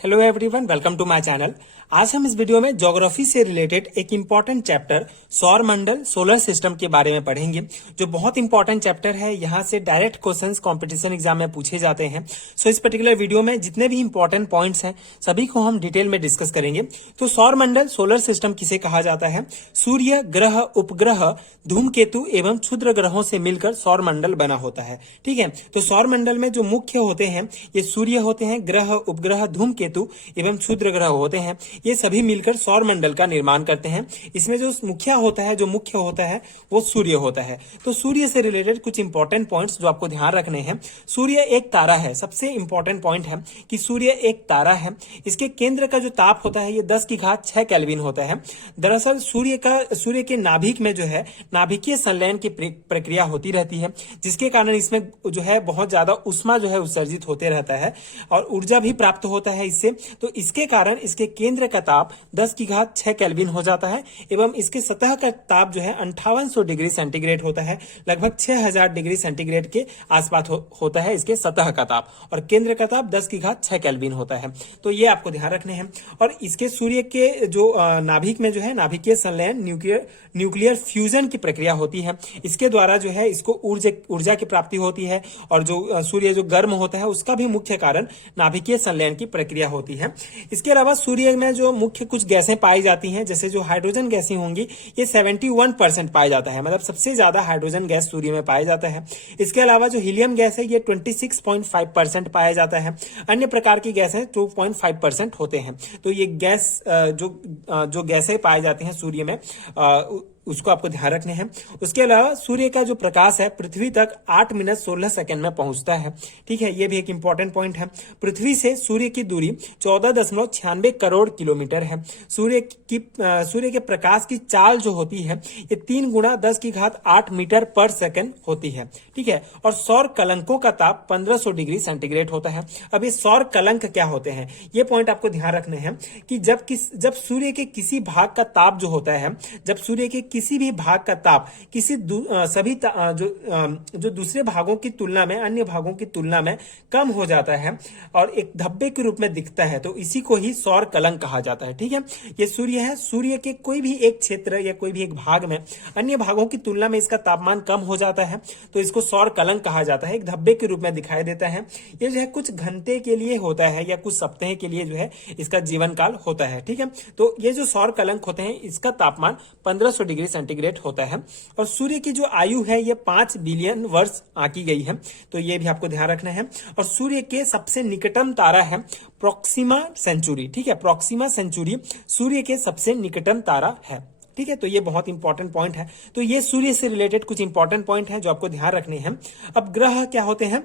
Hello everyone, welcome to my channel. आज हम इस वीडियो में ज्योग्राफी से रिलेटेड एक इम्पॉर्टेंट चैप्टर सौर मंडल सोलर सिस्टम के बारे में पढ़ेंगे, जो बहुत इंपॉर्टेंट चैप्टर है। यहाँ से डायरेक्ट क्वेश्चंस कंपटीशन एग्जाम में पूछे जाते हैं। सो इस पर्टिकुलर वीडियो में जितने भी इंपॉर्टेंट पॉइंट्स हैं सभी को हम डिटेल में डिस्कस करेंगे। तो सौर मंडल सोलर सिस्टम किसे कहा जाता है? सूर्य, ग्रह, उपग्रह, धूमकेतु एवं क्षुद्र ग्रहों से मिलकर सौर मंडल बना होता है। ठीक है, तो सौर मंडल में जो मुख्य होते हैं ये सूर्य होते हैं, ग्रह, उपग्रह, धूमकेतु एवं क्षुद्र ग्रह होते हैं। ये सभी मिलकर सौर मंडल का निर्माण करते हैं। इसमें जो मुख्य होता है वो सूर्य होता है। तो सूर्य से रिलेटेड कुछ इंपॉर्टेंट पॉइंट्स जो आपको ध्यान रखने हैं। सूर्य एक तारा है। सबसे इंपॉर्टेंट पॉइंट है कि सूर्य एक तारा है। इसके केंद्र का जो ताप होता है ये 10⁶ केल्विन होता है। दरअसल सूर्य के नाभिक में जो है नाभिकीय संलयन की प्रक्रिया होती रहती है, जिसके कारण इसमें जो है बहुत ज्यादा उष्मा जो है उत्सर्जित होते रहता है और ऊर्जा भी प्राप्त होता है इससे। तो इसके कारण इसके केंद्र का ताप 10⁶ केल्विन हो जाता है एवं इसके सतह का ताप जो है 5800 डिग्री सेंटीग्रेड होता है। लगभग 6000 डिग्री सेंटीग्रेड के आसपास होता है इसके सतह का ताप, और केंद्र का ताप 10⁶ केल्विन होता है। तो ये आपको ध्यान रखने हैं। और इसके सूर्य के जो नाभिक में जो है नाभिकीय संलयन न्यूक्लियर फ्यूजन की प्रक्रिया होती है। इसके द्वारा जो है इसको ऊर्जा की प्राप्ति होती है, और जो सूर्य जो गर्म होता है उसका भी मुख्य कारण नाभिकीय संलयन की प्रक्रिया होती है। इसके अलावा सूर्य में जो मुख्य कुछ गैसें पाई जाती हैं, जैसे जो हाइड्रोजन गैसें होंगी ये 71% पाया जाता है, मतलब सबसे ज्यादा हाइड्रोजन गैस सूर्य में पाया जाता है। इसके अलावा जो हीलियम गैस है ये 26.5% पाया जाता है। अन्य प्रकार की गैसें 2.5% होते हैं। तो ये गैस जो गैसें पाई जाती हैं सूर्य में उसको आपको ध्यान रखने हैं। उसके अलावा सूर्य का जो प्रकाश है पृथ्वी तक 8 मिनट 16 सेकंड में पहुंचता है। ठीक है, ये भी एक इंपॉर्टेंट पॉइंट है। पृथ्वी से सूर्य की दूरी 14.96 करोड़ किलोमीटर है। सूर्य के प्रकाश की चाल जो होती है ये 3 × 10⁸ मीटर पर सेकंड होती है। ठीक है, और सौर कलंकों का ताप 1500 डिग्री सेंटीग्रेड होता है। अब ये सौर कलंक क्या होते हैं ये पॉइंट आपको ध्यान रखने हैं कि जब सूर्य के किसी भाग का ताप जो होता है, जब सूर्य के किसी भी भाग का ताप जो दूसरे भागों की तुलना में, अन्य भागों की तुलना में कम हो जाता है और एक धब्बे के रूप में दिखता है, तो इसी को ही सौर कलंक कहा जाता है। ठीक है, ये सूर्य है। सूर्य के कोई भी एक क्षेत्र या कोई भी एक भाग में अन्य भागों की तुलना में इसका तापमान कम हो जाता है, तो इसको सौर कलंक कहा जाता है। एक धब्बे के रूप में दिखाई देता है। ये जो है कुछ घंटे के लिए होता है या कुछ सप्ताह के लिए जो है इसका जीवन काल होता है। ठीक है, तो ये जो सौर कलंक होते हैं इसका तापमान 1500 डिग्री सेंटीग्रेड होता है। और सूर्य की जो आयु है ये 5 बिलियन वर्ष आंकी गई है, तो ये भी आपको ध्यान रखना है। और सूर्य के सबसे निकटतम तारा है प्रोक्सिमा सेंचुरी। ठीक है, प्रोक्सिमा सेंचुरी सूर्य के सबसे निकटतम तारा है। ठीक है, तो ये बहुत इंपॉर्टेंट पॉइंट है। तो ये सूर्य से रिलेटेड कुछ इंपॉर्टेंट पॉइंट है जो आपको ध्यान रखने हैं। अब ग्रह क्या होते हैं?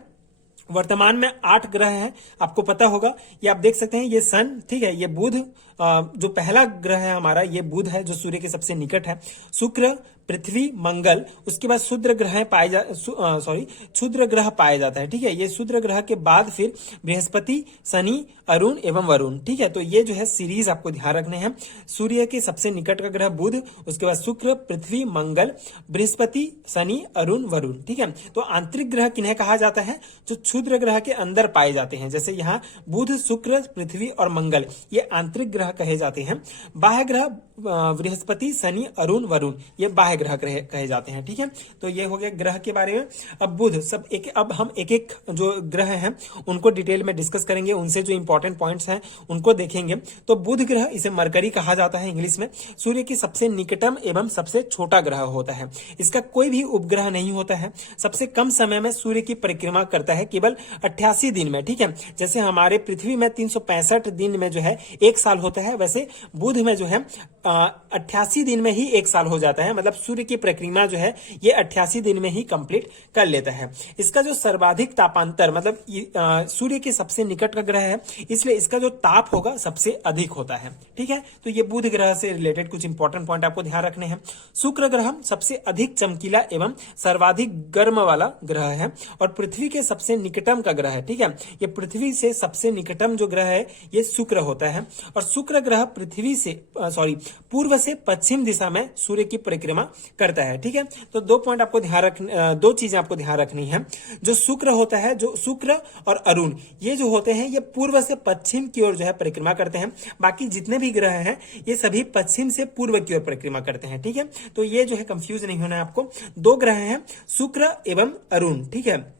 वर्तमान में 8 ग्रह हैं, आपको पता होगा। ये आप देख सकते हैं, ये सन, ठीक है, ये बुध, जो पहला ग्रह है हमारा ये बुध है जो सूर्य के सबसे निकट है। शुक्र, पृथ्वी, मंगल, उसके बाद क्षुद्र ग्रह पाया जाता है। ठीक है, ये क्षुद्र ग्रह के बाद फिर बृहस्पति, शनि, अरुण एवं वरुण। ठीक है, तो ये जो है सीरीज आपको ध्यान रखने हैं। सूर्य के सबसे निकट का ग्रह बुध, उसके बाद शुक्र, पृथ्वी, मंगल, बृहस्पति, शनि, अरुण, वरुण। ठीक है, तो आंतरिक ग्रह किन्हें कहा जाता है? जो क्षुद्र ग्रह के अंदर पाए जाते हैं, जैसे यहाँ बुध, शुक्र, पृथ्वी और मंगल, ये आंतरिक ग्रह कहे जाते हैं। बाह्य ग्रह बृहस्पति, शनि, अरुण, वरुण, ये बाह्य ग्रह कहे जाते हैं। ठीक है, तो ये हो गया ग्रह के बारे में। अब बुध अब हम एक एक जो ग्रह हैं उनको डिटेल में डिस्कस करेंगे, उनसे जो इंपॉर्टेंट पॉइंट्स हैं उनको देखेंगे। तो बुध ग्रह, इसे मरकरी कहा जाता है इंग्लिश में, सूर्य की सबसे निकटतम एवं सबसे छोटा ग्रह होता है। इसका कोई भी उपग्रह नहीं होता है। सबसे कम समय में सूर्य की परिक्रमा करता है, केवल 88 दिन में। ठीक है, जैसे हमारे पृथ्वी में 365 दिन में जो है 1 साल होता है, वैसे बुध में जो है 88 दिन में ही 1 साल हो जाता है। मतलब सूर्य की परिक्रमा जो है ये 88 दिन में ही कंप्लीट कर लेता है। इसका जो सर्वाधिक तापांतर, मतलब सूर्य के सबसे निकट का ग्रह है, इसलिए इसका जो ताप होगा सबसे अधिक होता है। ठीक है, तो ये बुध ग्रह से रिलेटेड कुछ इंपॉर्टेंट पॉइंट आपको ध्यान रखने हैं। शुक्र ग्रह सबसे अधिक चमकीला एवं सर्वाधिक गर्म वाला ग्रह है और पृथ्वी के सबसे निकटम का ग्रह है। ठीक है, ये पृथ्वी से सबसे निकटम जो ग्रह है ये शुक्र होता है। और शुक्र ग्रह पूर्व से पश्चिम दिशा में सूर्य की परिक्रमा करता है। ठीक है, तो दो चीजें आपको ध्यान रखनी है। जो शुक्र होता है, जो शुक्र और अरुण, ये जो होते हैं ये पूर्व से पश्चिम की ओर जो है परिक्रमा करते हैं। बाकी जितने भी ग्रह हैं ये सभी पश्चिम से पूर्व की ओर परिक्रमा करते हैं। ठीक है, तो ये जो है कंफ्यूज नहीं होना है आपको। दो ग्रह हैं, शुक्र एवं अरुण। ठीक है,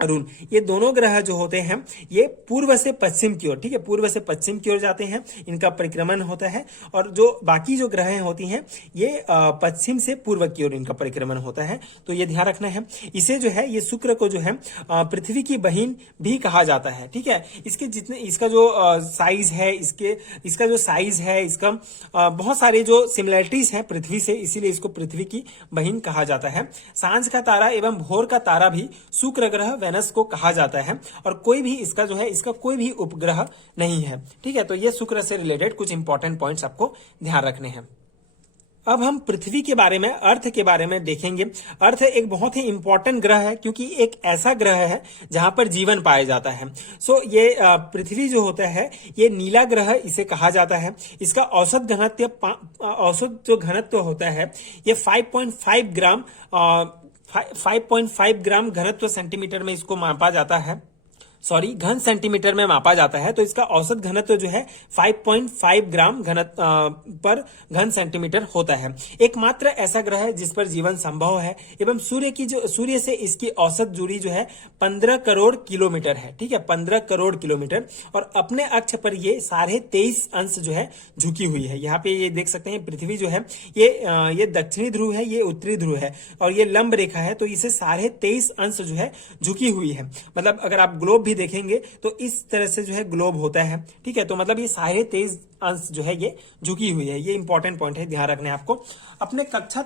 अरुण, ये दोनों ग्रह जो होते हैं ये पूर्व से पश्चिम की ओर, ठीक है, पूर्व से पश्चिम की ओर जाते हैं, इनका परिक्रमण होता है। और जो बाकी जो ग्रह होती हैं ये पश्चिम से पूर्व की ओर इनका परिक्रमण होता है। तो ये ध्यान रखना है। इसे जो है, ये शुक्र को जो है पृथ्वी की बहिन भी कहा जाता है। ठीक है, इसका जो साइज है, इसका जो साइज है, इसका बहुत सारे जो सिमिलरिटीज हैं पृथ्वी से, इसीलिए इसको पृथ्वी की बहिन कहा जाता है। सांझ का तारा एवं भोर का तारा भी शुक्र ग्रह वेनस को कहा जाता है। और कोई भी इसका जो है, इसका कोई भी उपग्रह नहीं है। ठीक है, तो ये शुक्र से रिलेटेड कुछ इंपॉर्टेंट पॉइंट्स आपको ध्यान रखने हैं। अब हम पृथ्वी के बारे में, अर्थ के बारे में देखेंगे। अर्थ एक बहुत ही इंपॉर्टेंट ग्रह है क्योंकि एक ऐसा ग्रह है जहां पर जीवन पाया जाता है। ये पृथ्वी जो होता है ये नीला ग्रह इसे कहा जाता है। इसका औसत जो घनत्व होता है ये 5.5 ग्राम घनत्व सेंटीमीटर में इसको मापा जाता है, घन सेंटीमीटर में मापा जाता है। तो इसका औसत घनत्व जो है 5.5 ग्राम पर घन सेंटीमीटर होता है। एकमात्र ऐसा ग्रह है जिस पर जीवन संभव है एवं सूर्य से इसकी औसत दूरी जो है 15 करोड़ किलोमीटर है। ठीक है, 15 करोड़ किलोमीटर। और अपने अक्ष पर ये 23.5 अंश जो है झुकी हुई है। यहाँ पे ये देख सकते हैं पृथ्वी जो है ये दक्षिणी ध्रुव है, ये उत्तरी ध्रुव है और ये लंब रेखा है, तो इसे 23.5 अंश जो है झुकी हुई है। मतलब अगर आप ग्लोब भी देखेंगे तो इस तरह से जो है ग्लोब होता है। ठीक है, तो मतलब ये 23.5 अंश जो है ये झुकी हुई है। ये इंपॉर्टेंट पॉइंट है, ध्यान रखना है आपको। अपने कक्षा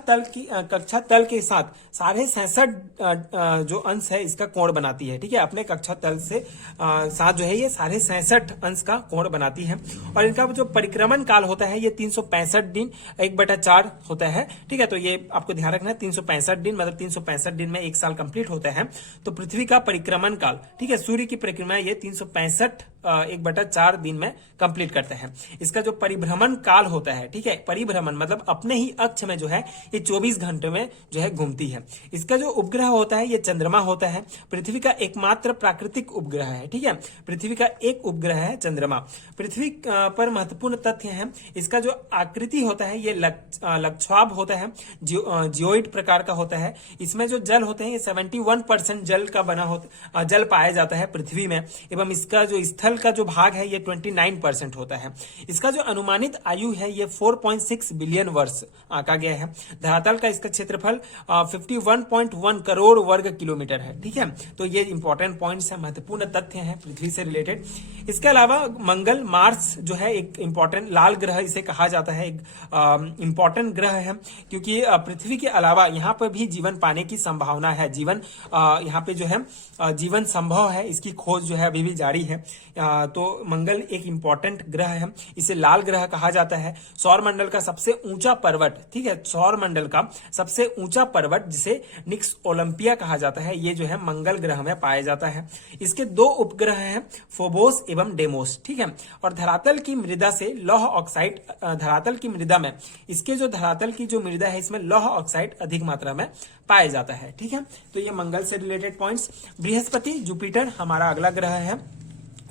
तल के साथ 66.5 जो अंश है इसका कोण बनाती है। ठीक है, अपने कक्षा तल से साथ जो है ये 66.5 अंश का कोण बनाती है। और इनका जो परिक्रमण काल होता है ये 365 दिन 1/4 होता है। ठीक है, तो ये आपको ध्यान रखना है, 365 दिन, मतलब 365 दिन में एक साल कंप्लीट होता है। तो पृथ्वी का परिक्रमण काल, ठीक है, सूर्य की परिक्रमा ये 365 1/4 दिन में कंप्लीट करते हैं। इसका जो परिभ्रमण काल होता है, ठीक है, परिभ्रमण मतलब अपने ही अक्ष में जो है ये 24 घंटे में जो है घूमती है। इसका जो उपग्रह होता है ये चंद्रमा होता है। पृथ्वी का एकमात्र प्राकृतिक उपग्रह है। ठीक है, पृथ्वी का एक उपग्रह है चंद्रमा। पृथ्वी पर महत्वपूर्ण तथ्य है, इसका जो आकृति होता है ये लक्षाभ होता है, जियोइड प्रकार का होता है। इसमें जो जल होते हैं ये 71% जल का बना होता, जल पाया जाता है पृथ्वी में। एवं इसका जो स्थल का जो भाग है ये 29% होता है। इसका जो अनुमानित आयु है ये 4.6 बिलियन वर्ष आंका गया है। धरातल का इसका क्षेत्रफल 51.1 करोड़ वर्ग किलोमीटर है। ठीक है, तो ये इंपॉर्टेंट पॉइंट्स है, महत्वपूर्ण तथ्य हैं पृथ्वी से रिलेटेड। इसके अलावा मंगल, मार्स जो है एक इंपॉर्टेंट लाल ग्रह इसे कहा जाता है, एक इंपॉर्टेंट ग्रह है क्योंकि पृथ्वी के अलावा यहाँ पर भी जीवन पाने की संभावना है। जीवन यहाँ पे जो है जीवन संभव है, इसकी खोज जो है अभी भी जारी है। तो मंगल एक इंपॉर्टेंट ग्रह है, इसे लाल ग्रह कहा जाता है। सौर मंडल का सबसे ऊंचा पर्वत, ठीक है, सौर मंडल का सबसे ऊंचा पर्वत जिसे निक्स ओलंपिया कहा जाता है, ये जो है मंगल ग्रह में पाया जाता है। इसके 2 उपग्रह हैं, फोबोस एवं डेमोस। ठीक है, और धरातल की मृदा से लौह ऑक्साइड, धरातल की मृदा में इसके जो धरातल की जो मृदा है इसमें लौह ऑक्साइड अधिक मात्रा में पाया जाता है। ठीक है, तो ये मंगल से रिलेटेड पॉइंट्स। बृहस्पति, जुपिटर हमारा अगला ग्रह है।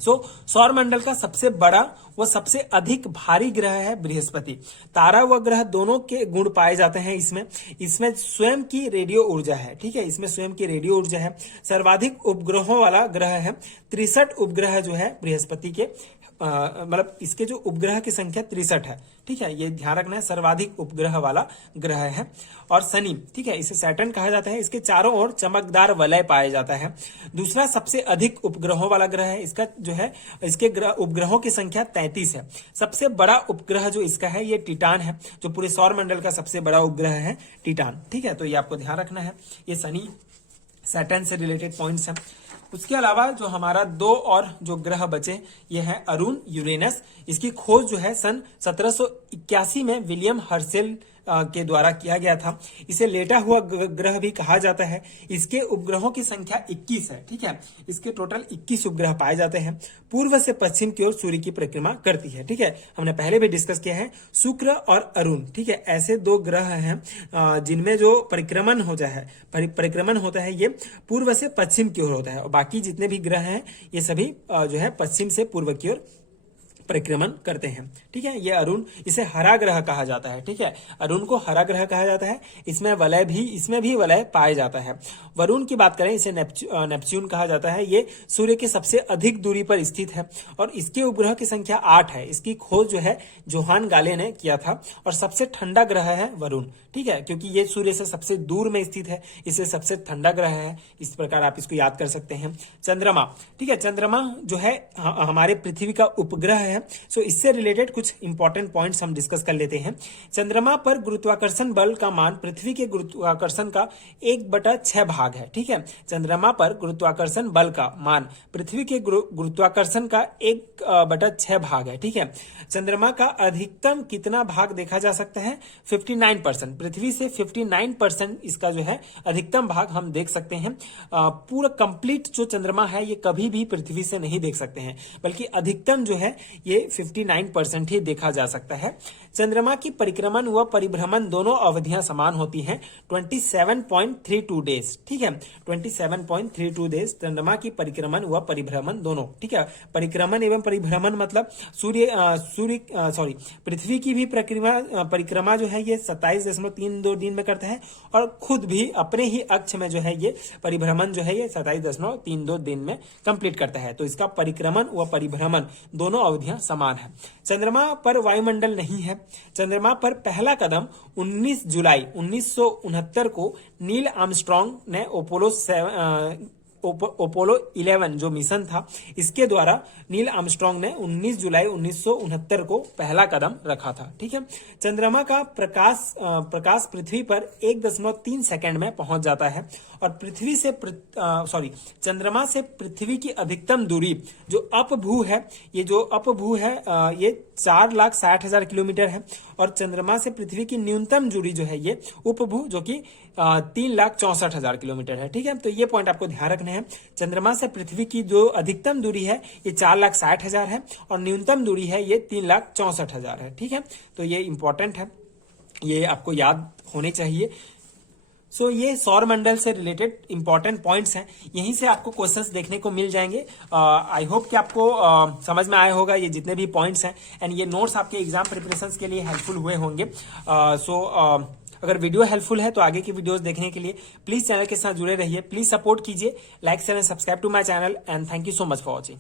सौर मंडल का सबसे बड़ा व सबसे अधिक भारी ग्रह है बृहस्पति। तारा व ग्रह दोनों के गुण पाए जाते हैं इसमें स्वयं की रेडियो ऊर्जा है। ठीक है, इसमें स्वयं की रेडियो ऊर्जा है। सर्वाधिक उपग्रहों वाला ग्रह है। 63 उपग्रह जो है बृहस्पति के, मतलब इसके जो उपग्रह की संख्या 63 है। ठीक है, ये ध्यान रखना है, सर्वाधिक उपग्रह वाला ग्रह है। और शनि, ठीक है, इसे सैटर्न कहा जाता है। इसके चारों ओर चमकदार वलय पाया जाता है। दूसरा सबसे अधिक उपग्रहों वाला ग्रह है, इसका जो है इसके उपग्रहों की संख्या 33 है। सबसे बड़ा उपग्रह जो इसका है ये टिटान है, जो पूरे सौर मंडल का सबसे बड़ा उपग्रह है टिटान। ठीक है, तो ये आपको ध्यान रखना है। ये शनि, सैटर्न से रिलेटेड पॉइंट्स हैं। उसके अलावा जो हमारा दो और जो ग्रह बचे ये है अरुण, यूरेनस। इसकी खोज जो है सन 1781 में विलियम हर्शेल के द्वारा किया गया था। इसे लेटा हुआ ग्रह भी कहा जाता है। इसके उपग्रहों की संख्या 21 है, ठीक है। इसके टोटल 21 उपग्रह पाए जाते हैं। पूर्व से पश्चिम की ओर सूर्य की परिक्रमा करती है, ठीक है। हमने पहले भी डिस्कस किया है। शुक्र और अरुण, ठीक है, ऐसे दो ग्रह हैं जिनमें जो परिक्रमण हो जाए परिक्रमण होता है ये पूर्व से पश्चिम की ओर होता है, और बाकी जितने भी ग्रह हैं ये सभी जो है पश्चिम से पूर्व की ओर परिक्रमण करते हैं, ठीक है। ये अरुण, इसे हरा ग्रह कहा जाता है, ठीक है। अरुण को हरा ग्रह कहा जाता है। इसमें भी वलय पाया जाता है। वरुण की बात करें, इसे नेपच्यून कहा जाता है। ये सूर्य के सबसे अधिक दूरी पर स्थित है और इसके उपग्रह की संख्या 8 है। इसकी खोज जो है जोहान गाले ने किया था और सबसे ठंडा ग्रह है वरुण, ठीक है, क्योंकि ये सूर्य से सबसे दूर में स्थित है, इससे सबसे ठंडा ग्रह है। इस प्रकार आप इसको याद कर सकते हैं। चंद्रमा, ठीक है, चंद्रमा जो है हमारे पृथ्वी का उपग्रह है। सो इससे रिलेटेड कुछ इंपॉर्टेंट पॉइंट्स हम डिस्कस कर लेते हैं। चंद्रमा पर गुरुत्वाकर्षण बल का मान पृथ्वी के गुरुत्वाकर्षण का 1/6 भाग है, ठीक है। चंद्रमा पर गुरुत्वाकर्षण बल का मान पृथ्वी के गुरुत्वाकर्षण का 1/6 भाग है, ठीक है। चंद्रमा का अधिकतम कितना भाग देखा जा सकता है? 59%। पृथ्वी से 59% इसका जो है अधिकतम भाग हम देख सकते हैं। पूरा कंप्लीट जो चंद्रमा है ये कभी भी पृथ्वी से नहीं देख सकते हैं, बल्कि अधिकतम जो है ये 59% ही देखा जा सकता है। चंद्रमा की परिक्रमण व परिभ्रमण दोनों अवधियां समान होती हैं, 27.32 डेज, ठीक है। 27.32 डेज चंद्रमा की परिक्रमण व परिभ्रमण दोनों, ठीक है। परिक्रमण एवं परिभ्रमण मतलब पृथ्वी की भी परिक्रमा जो है ये 27.32 दिन में करता है, और खुद भी अपने ही अक्ष में जो है ये परिभ्रमण जो है ये 27.32 दिन में कंप्लीट करता है। तो इसका परिक्रमण व परिभ्रमण दोनों अवधियां समान है। चंद्रमा पर वायुमंडल नहीं है। चंद्रमा पर पहला कदम 19 जुलाई 1969 को नील आर्मस्ट्रांग ने अपोलो 11 जो मिशन था इसके द्वारा नील आर्मस्ट्रांग ने 19 जुलाई 1969 को पहला कदम रखा था, ठीक है। चंद्रमा का प्रकाश पृथ्वी पर 1.3 सेकंड में पहुंच जाता है, और चंद्रमा से पृथ्वी की अधिकतम दूरी जो अपभू है ये 4,60,000 किलोमीटर है, और चंद्रमा से पृथ्वी की न्यूनतम दूरी जो है ये उपभू जो कि 3,64,000 किलोमीटर है, ठीक है। तो ये पॉइंट आपको ध्यान रखने हैं। चंद्रमा से पृथ्वी की जो अधिकतम दूरी है ये 4,60,000 है और न्यूनतम दूरी है ये 3,64,000 है, ठीक है। तो ये इंपॉर्टेंट है, ये आपको याद होने चाहिए। सो ये सौर मंडल से रिलेटेड इंपॉर्टेंट पॉइंट्स हैं। यहीं से आपको क्वेश्चंस देखने को मिल जाएंगे। आई होप कि आपको समझ में आया होगा ये जितने भी पॉइंट्स हैं, एंड ये नोट्स आपके एग्जाम प्रिपरेशंस के लिए हेल्पफुल हुए होंगे। अगर वीडियो हेल्पफुल है तो आगे की वीडियोस देखने के लिए प्लीज चैनल के साथ जुड़े रहिए। प्लीज सपोर्ट कीजिए, like share and subscribe to my channel, and thank you so much for watching.